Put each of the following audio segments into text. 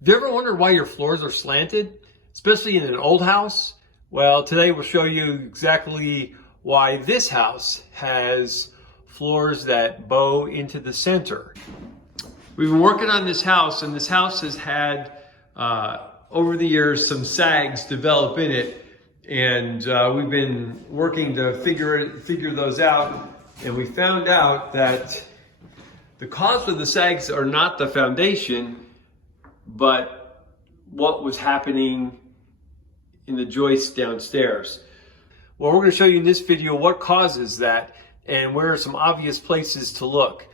Have you ever wondered why your floors are slanted, especially in an old house? Well, today we'll show you exactly why this house has floors that bow into the center. We've been working on this house, and this house has had, over the years, some sags develop in it, and we've been working to figure those out, and we found out that the cause of the sags are not the foundation, but what was happening in the joists downstairs. Well, we're going to show you in this video what causes that and where are some obvious places to look.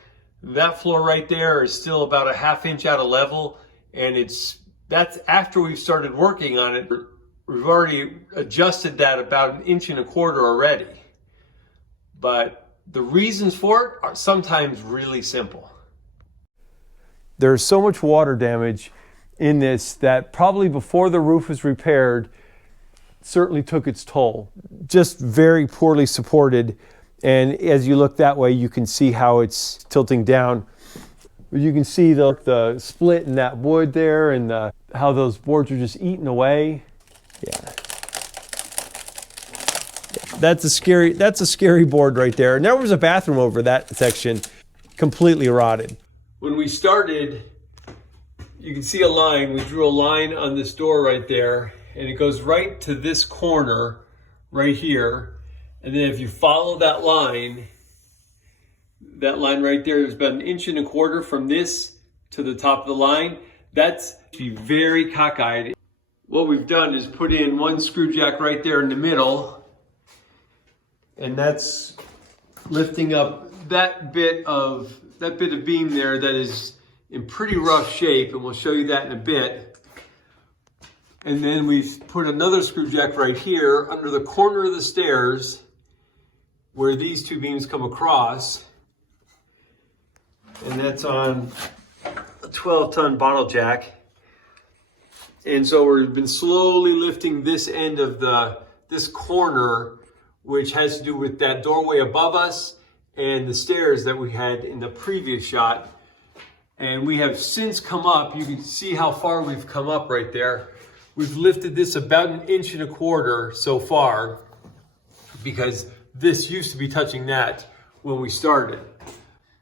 That floor right there is still about a ½ inch out of level, and that's after we've started working on it. We've already adjusted that about 1.25 inches already. But the reasons for it are sometimes really simple. There's so much water damage in this that probably before the roof was repaired certainly took its toll. Just very poorly supported, and as you look that way you can see how it's tilting down. You can see the split in that wood there, and how those boards are just eaten away. Yeah. That's a scary board right there. And there was a bathroom over that section, completely rotted. When we started, you can see a line. We drew a line on this door right there, and it goes right to this corner right here. And then if you follow that line right there, there's about 1.25 inches from this to the top of the line. That's to be very cockeyed. What we've done is put in one screw jack right there in the middle, and that's lifting up that bit of beam there that is in pretty rough shape, and we'll show you that in a bit. And then we've put another screw jack right here under the corner of the stairs where these two beams come across, and that's on a 12-ton bottle jack. And so we've been slowly lifting this end of this corner, which has to do with that doorway above us and the stairs that we had in the previous shot. And we have since come up. You can see how far we've come up right there. We've lifted this about 1.25 inches so far, because this used to be touching that when we started.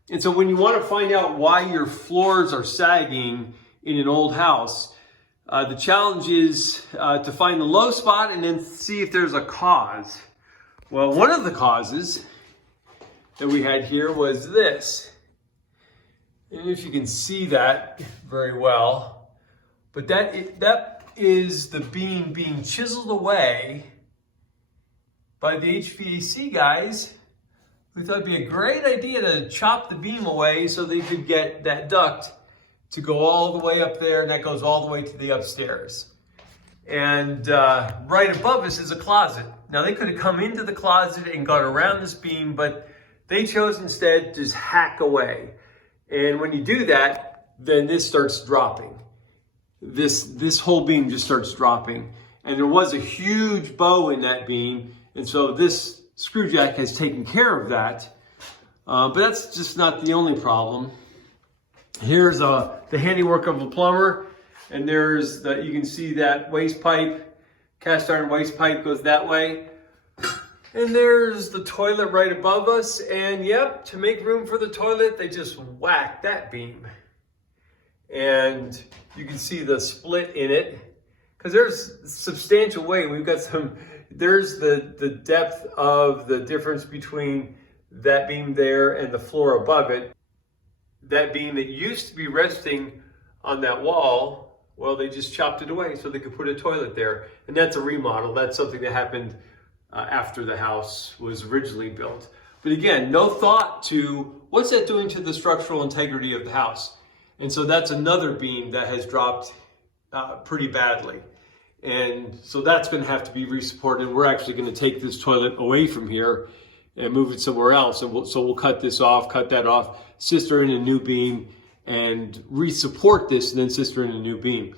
And so when you want to find out why your floors are sagging in an old house, the challenge is to find the low spot and then see if there's a cause. Well, one of the causes that we had here was this. And if you can see that very well, but that is the beam being chiseled away by the HVAC guys, who thought it'd be a great idea to chop the beam away so they could get that duct to go all the way up there, and that goes all the way to the upstairs. And right above us is a closet. Now they could have come into the closet and got around this beam, but they chose instead to just hack away. And when you do that, then this starts dropping. This whole beam just starts dropping. And there was a huge bow in that beam, and so this screw jack has taken care of that. But that's just not the only problem. Here's the handiwork of a plumber, and you can see that waste pipe, cast iron waste pipe goes that way. And there's the toilet right above us, and yep, to make room for the toilet, they just whacked that beam. And you can see the split in it, because there's substantial weight. We've got there's the depth of the difference between that beam there and the floor above it. That beam that used to be resting on that wall, well, they just chopped it away so they could put a toilet there. And that's a remodel. That's something that happened after the house was originally built. But again, no thought to what's that doing to the structural integrity of the house. And so that's another beam that has dropped pretty badly. And so that's going to have to be resupported. We're actually going to take this toilet away from here and move it somewhere else. And so we'll cut this off, cut that off, sister in a new beam, and resupport this, and then sister in a new beam.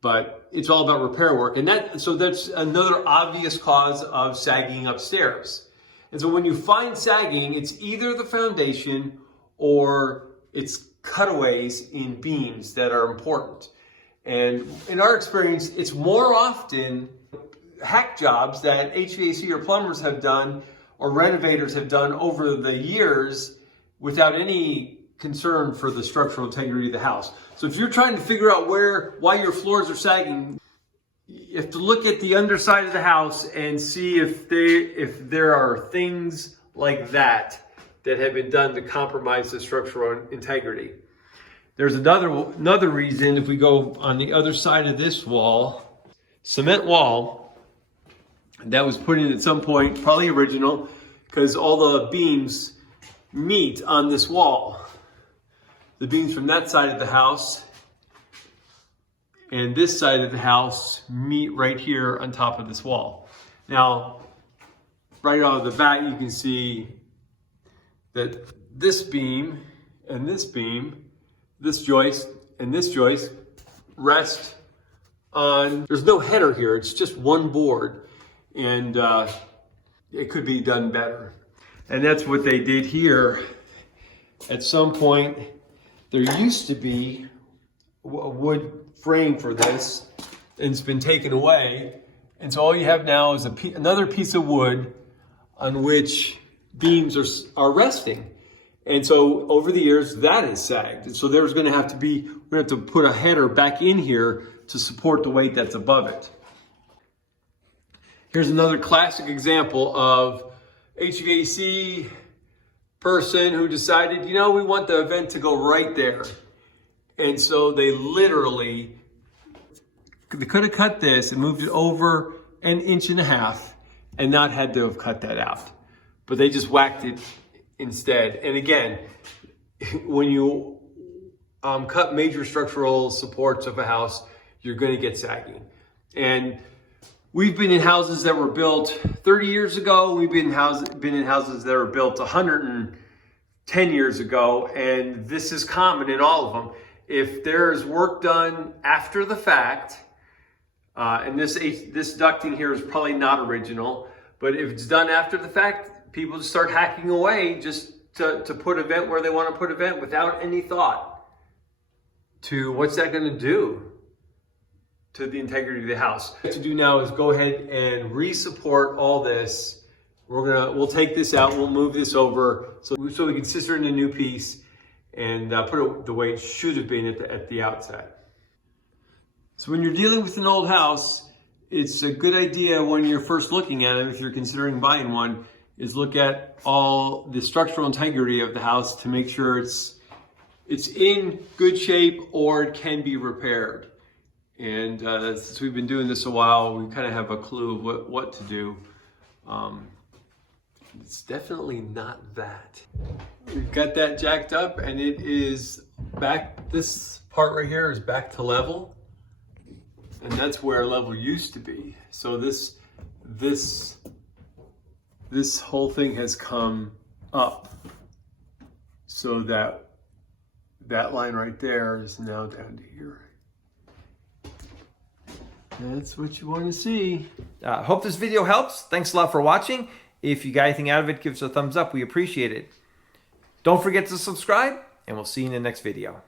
But it's all about repair work. And so that's another obvious cause of sagging upstairs. And so when you find sagging, it's either the foundation or it's cutaways in beams that are important. And in our experience, it's more often hack jobs that HVAC or plumbers have done or renovators have done over the years without any concern for the structural integrity of the house. So if you're trying to figure out why your floors are sagging, you have to look at the underside of the house and see if there are things like that have been done to compromise the structural integrity. There's another reason. If we go on the other side of this wall, cement wall that was put in at some point, probably original, because all the beams meet on this wall. The beams from that side of the house and this side of the house meet right here on top of this wall. Now, right off the bat, you can see that this beam and this beam, this joist and this joist rest on, there's no header here, it's just one board, and it could be done better. And that's what they did here. At some point, there used to be a wood frame for this, and it's been taken away. And so all you have now is another piece of wood on which beams are resting. And so over the years, that is sagged. And so we're going to have to put a header back in here to support the weight that's above it. Here's another classic example of HVAC person who decided, we want the vent to go right there. And so they could have cut this and moved it over an inch and a half and not had to have cut that out. But they just whacked it instead. And again, when you cut major structural supports of a house, you're going to get sagging. And we've been in houses that were built 30 years ago. We've been in houses that were built 110 years ago. And this is common in all of them. If there's work done after the fact, and this ducting here is probably not original, but if it's done after the fact, people just start hacking away just to put a vent where they want to put a vent without any thought to what's that going to do to the integrity of the house. What to do now is go ahead and re-support all this. We'll take this out, we'll move this over so we can scissor in a new piece and put it the way it should have been at the outset. So when you're dealing with an old house, it's a good idea when you're first looking at it, if you're considering buying one, is look at all the structural integrity of the house to make sure it's in good shape or it can be repaired. And since we've been doing this a while, we kind of have a clue of what to do. It's definitely not that. We've got that jacked up and it is back, this part right here is back to level. And that's where level used to be. So this whole thing has come up so that line right there is now down to here. That's what you want to see. Hope this video helps. Thanks a lot for watching. If you got anything out of it, give us a thumbs up. We appreciate it. Don't forget to subscribe, and we'll see you in the next video.